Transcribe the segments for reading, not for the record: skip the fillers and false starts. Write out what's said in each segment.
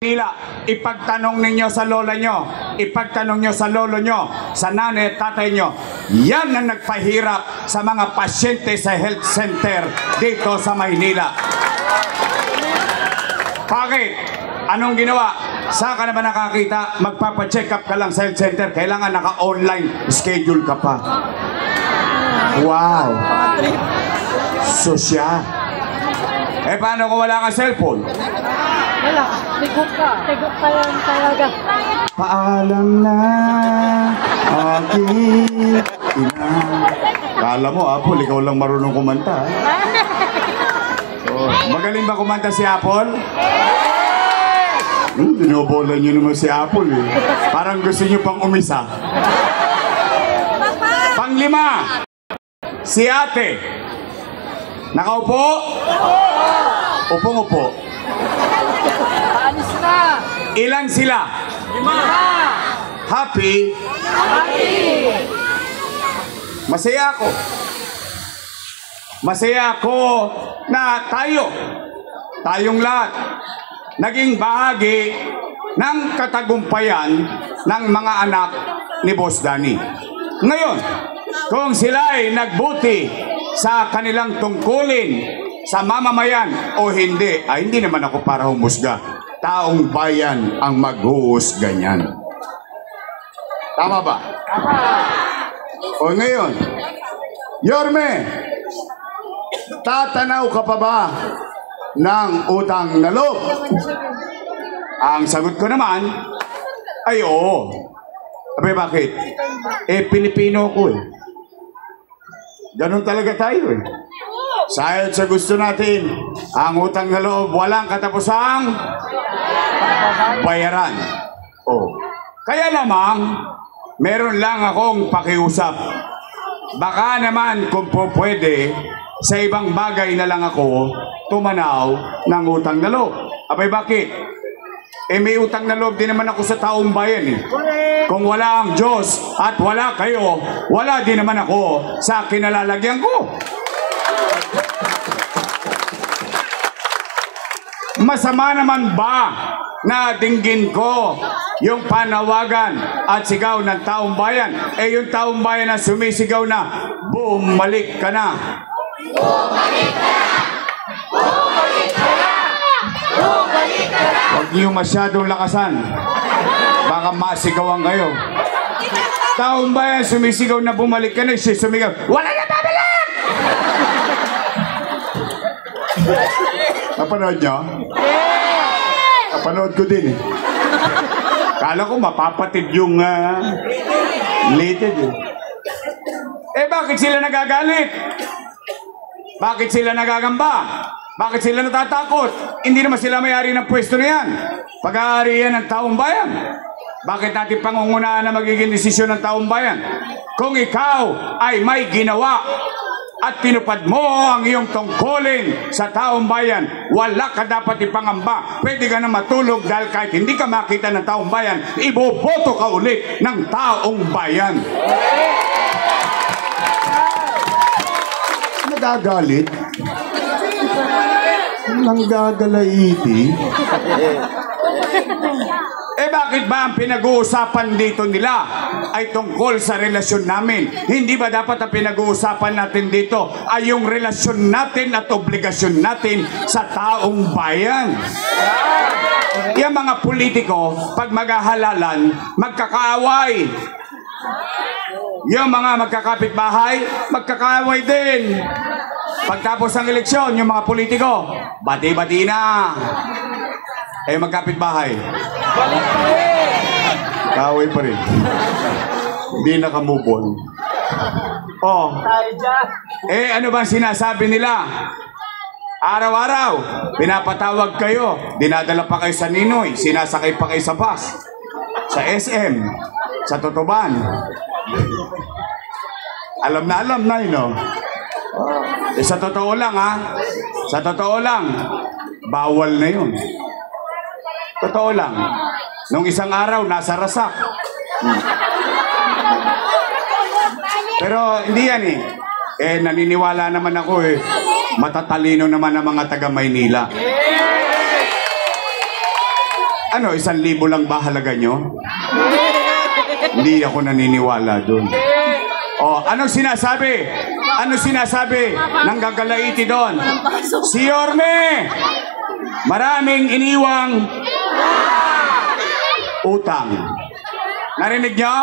Nila, ipagtanong ninyo sa lola nyo, ipagtanong nyo sa lolo nyo, sa nanay at tatay nyo. Yan ang nagpahirap sa mga pasyente sa health center dito sa Maynila. Bakit? Anong ginawa? Saan ka na ba nakakita? Magpapacheck up ka lang sa health center. Kailangan naka-online schedule ka pa. Wow! Sosya. Eh paano kung wala ka cellphone? Wala, tigot ka. Tigot ka lang talaga. Paalam na aking ina. Kala mo, Apple, ikaw lang marunong kumanta. Oh, magaling ba kumanta si Apple? Dinobola nyo naman si Apple eh. Parang gusto nyo pang umisa. Panglima, si ate. Nakaupo? Upong-upo. Alis na. Ilan sila? 5. Happy? Happy. Masaya ako. Masaya ako na tayong lahat, naging bahagi ng katagumpayan ng mga anak ni Boss Danny. Ngayon, kung sila ay nagbuti sa kanilang tungkulin sa mamamayan o hindi, ay hindi naman ako para humusga. Taong bayan ang maghuhusga niyan. Tama ba? O ngayon, Yorme, tatanaw ka pa ba ng utang na loob? Ang sagot ko naman ay oo. Sabi bakit? Eh, Pilipino ko eh. Ganun talaga tayo eh. Sayad sa gusto natin, ang utang na loob walang katapusang bayaran. Oh. Kaya lamang, meron lang akong pakiusap. Baka naman kung po pwede, sa ibang bagay na lang ako tumanaw ng utang na loob. Abay bakit? Eh may utang na loob din naman ako sa taong bayan eh. Kung wala ang Diyos at wala kayo, wala din naman ako sa kinalalagyan ko. Masama naman ba na dinggin ko yung panawagan at sigaw ng taong bayan? Eh yung taong bayan na sumisigaw na, bumalik ka na. Bumalik ka na! Bumalik ka na! Bumalik ka na! Huwag niyo masyadong lakasan. Baka masigawan kayo. Taong bayan sumisigaw na bumalik ka na, siya sumigaw, wala na babalik! Napanood niyo? Napanood ko din eh. Kala ko mapapatid yung related eh. Eh bakit sila nagagalit? Bakit sila nagagamba? Bakit sila natatakot? Hindi naman sila may-ari ng pwesto na yan. Pag-aari yan ng taong bayan. Bakit natin pangungunahan na magiging desisyon ng taong bayan? Kung ikaw ay may ginawa at tinupad mo ang iyong tungkulin sa taong bayan, wala ka dapat ipangamba. Pwede ka na matulog dahil kahit hindi ka makita ng taong bayan, iboboto ka ulit ng taong bayan. Nagagalit? Nanggagalaiti? Eh bakit ba ang pinag-uusapan dito nila ay tungkol sa relasyon namin? Hindi ba dapat ang pinag-uusapan natin dito ay yung relasyon natin at obligasyon natin sa taong bayan? Yung mga politiko, pag maghahalalan, magkakaaway. Yung mga magkakapitbahay, magkakaaway din. Pagtapos ng eleksyon, yung mga politiko, bati-bati na. Eh magkapitbahay, Balik pa rin. kaaway pa rin. Hindi nakamove on. Oh, Tayo dyan. eh ano bang sinasabi nila? Araw-araw, pinapatawag kayo, dinadala pa kayo sa Ninoy, sinasakay pa kayo sa bus, sa SM, sa Tutuban. Alam na yun, no? Eh, sa totoo lang, ha? Sa totoo lang, bawal na yun. Totoo lang. Nung isang araw, nasa rasak. Pero hindi yan eh. Eh, naniniwala naman ako eh. Matatalino naman ang mga taga Maynila. Ano, 1,000 lang ba halaga nyo? Hindi ako naniniwala dun. Oh, anong sinasabi? Ano sinasabi ng gagalaiti doon? Si Yorme, maraming iniwang utang. Narinig nyo?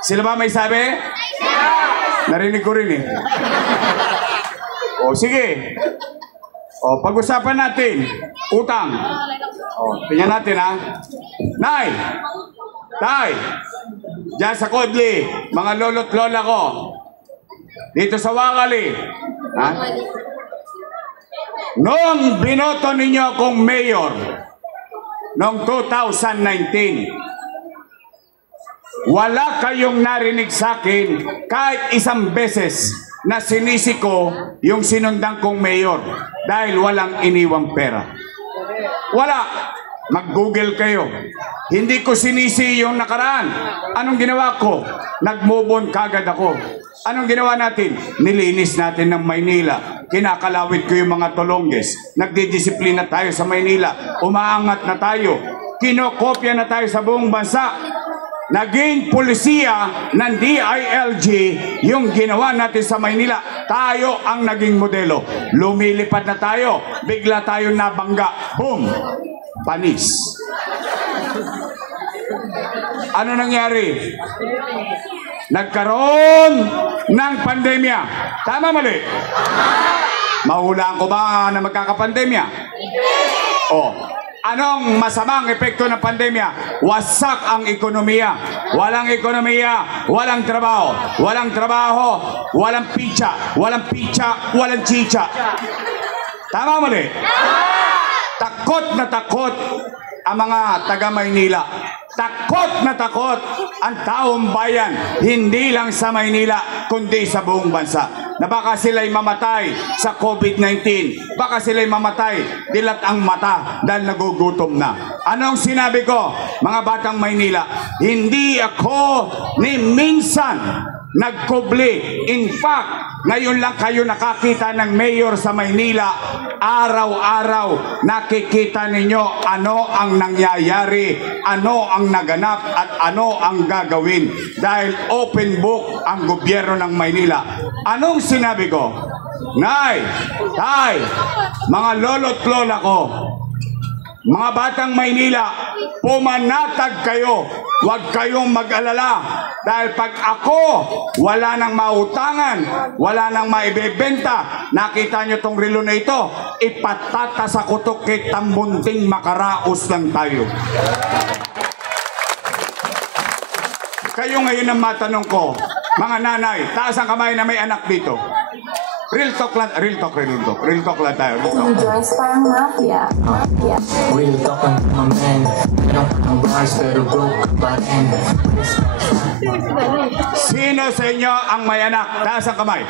Sila ba may sabi? Narinig ko rin eh. O sige. O pag-usapan natin. Utang. O tingnan natin ha. Nay! Tay! Diyan sa Kodli, mga lolo't lola ko. Dito sa Wakali. Ha? Noong binoto ninyo akong mayor, noong 2019, wala kayong narinig sa akin kahit isang beses na sinisi ko yung sinundan kong mayor dahil walang iniwang pera. Wala. Mag-google kayo. Hindi ko sinisi yung nakaraan. Anong ginawa ko? Nag-move on kagad ako. Anong ginawa natin? Nilinis natin ng Maynila. Kinakalawit ko yung mga Tolonges. Nagdidisiplina tayo sa Maynila. Umaangat na tayo. Kinokopya na tayo sa buong bansa. Naging pulisiya ng DILG yung ginawa natin sa Maynila. Tayo ang naging modelo. Lumilipad na tayo. Bigla tayo nabangga. Boom! Panis. Ano nangyari? Nagkaroon ng pandemya. Tama mali? Mahulaan ko ba na magkakapandemya? O, anong masamang epekto ng pandemya? Wasak ang ekonomiya. Walang ekonomiya, walang trabaho. Walang trabaho, walang pizza. Walang pizza, walang chicha. Tama mali? Takot na takot ang mga taga Maynila. Takot na takot ang taong bayan, hindi lang sa Maynila, kundi sa buong bansa. Na baka sila'y mamatay sa COVID-19. Baka sila'y mamatay, dilat ang mata dahil nagugutom na. Anong sinabi ko, mga batang Maynila? Hindi ako ni minsan nagkubli. In fact, ngayon lang kayo nakakita ng mayor sa Maynila. Araw-araw nakikita ninyo ano ang nangyayari, ano ang naganap at ano ang gagawin. Dahil open book ang gobyerno ng Maynila. Anong sinabi ko? Nay, tay, mga lolo't lola ko, mga batang Maynila, pumanatag kayo. Huwag kayong mag-alala. Dahil pag ako, wala nang mautangan, wala nang maibebenta, nakita nyo tong relo na ito, ipatata sa kutok kay tambunting makaraos lang tayo. Kayo ngayon ang matanong ko, mga nanay, taas ang kamay na may anak dito. Real talk lang, real talk lang tayo. Joyce parang mafia. Real talk ang mga men. Ang bars pero broke pa rin. Sino sa inyo ang may anak? Taas ang kamay.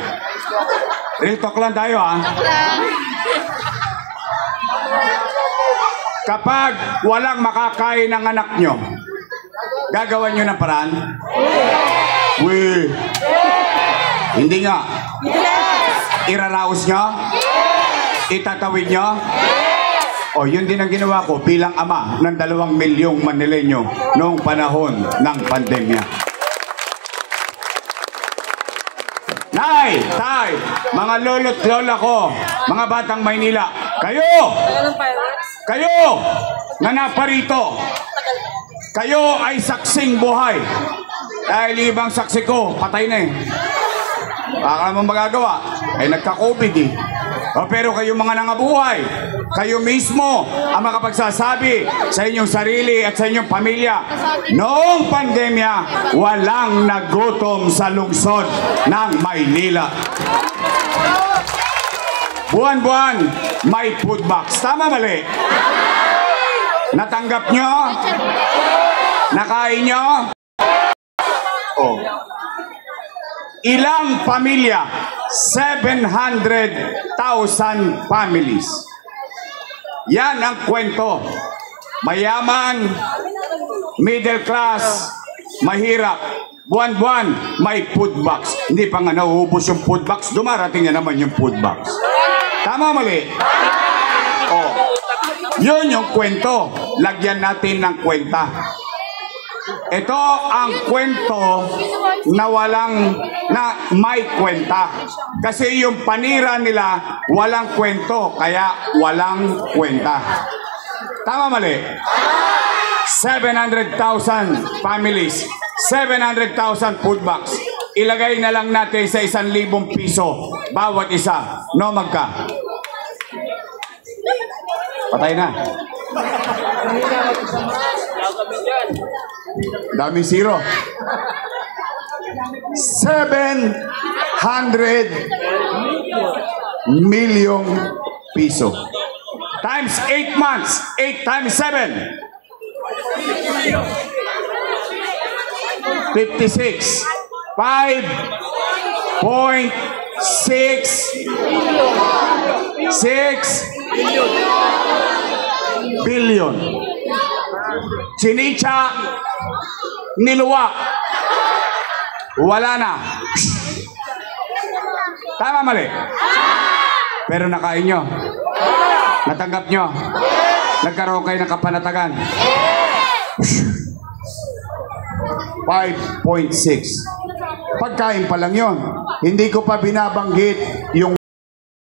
Real talk lang tayo ha. Kapag walang makakain ng anak nyo, gagawan nyo ng paraan? Weh. Hindi nga. Iraraos nyo? Itatawid nyo? O, yun din ang ginawa ko bilang ama ng 2 milyong Manileño noong panahon ng pandemya. Nay, tay, mga lolo't lola ko, mga batang Maynila, kayo na naparito, kayo ay saksing buhay. Dahil ibang saksi ko, patay na eh. Baka naman magagawa, ay nagka-COVID eh. O, pero kayo mga nangabuhay, kayo mismo ang makapagsasabi sa inyong sarili at sa inyong pamilya, noong pandemya, walang nagutom sa lungsod ng Maynila. Buwan-buwan, may food box. Tama mali? Natanggap nyo? Nakain nyo? Oh. Ilang pamilya? 700,000 families. Yan ang kwento. Mayaman, middle class, mahirap. Buwan-buwan, may food box. Hindi pa nga nauubos yung food box, dumarating na naman yung food box. Tama mali? Oh. Yun yung kwento. Lagyan natin ng kwenta. Ito ang kwento na may kwenta. Kasi yung panira nila, walang kwento, kaya walang kwenta. Tama mali? 700,000 families, 700,000 food banks. Ilagay na lang natin sa 1,000 piso bawat isa. No, magka. Patay na. Daming zero. 700 million piso. Times 8 months. 8 times 7. 56. 5.6 billion. Chinicha, niluwa. Wala na. Tama mali? Pero nakain nyo. Natanggap nyo. Nagkaroon kayo ng kapanatagan. 5.6. Pagkain pa lang yon. Hindi ko pa binabanggit yung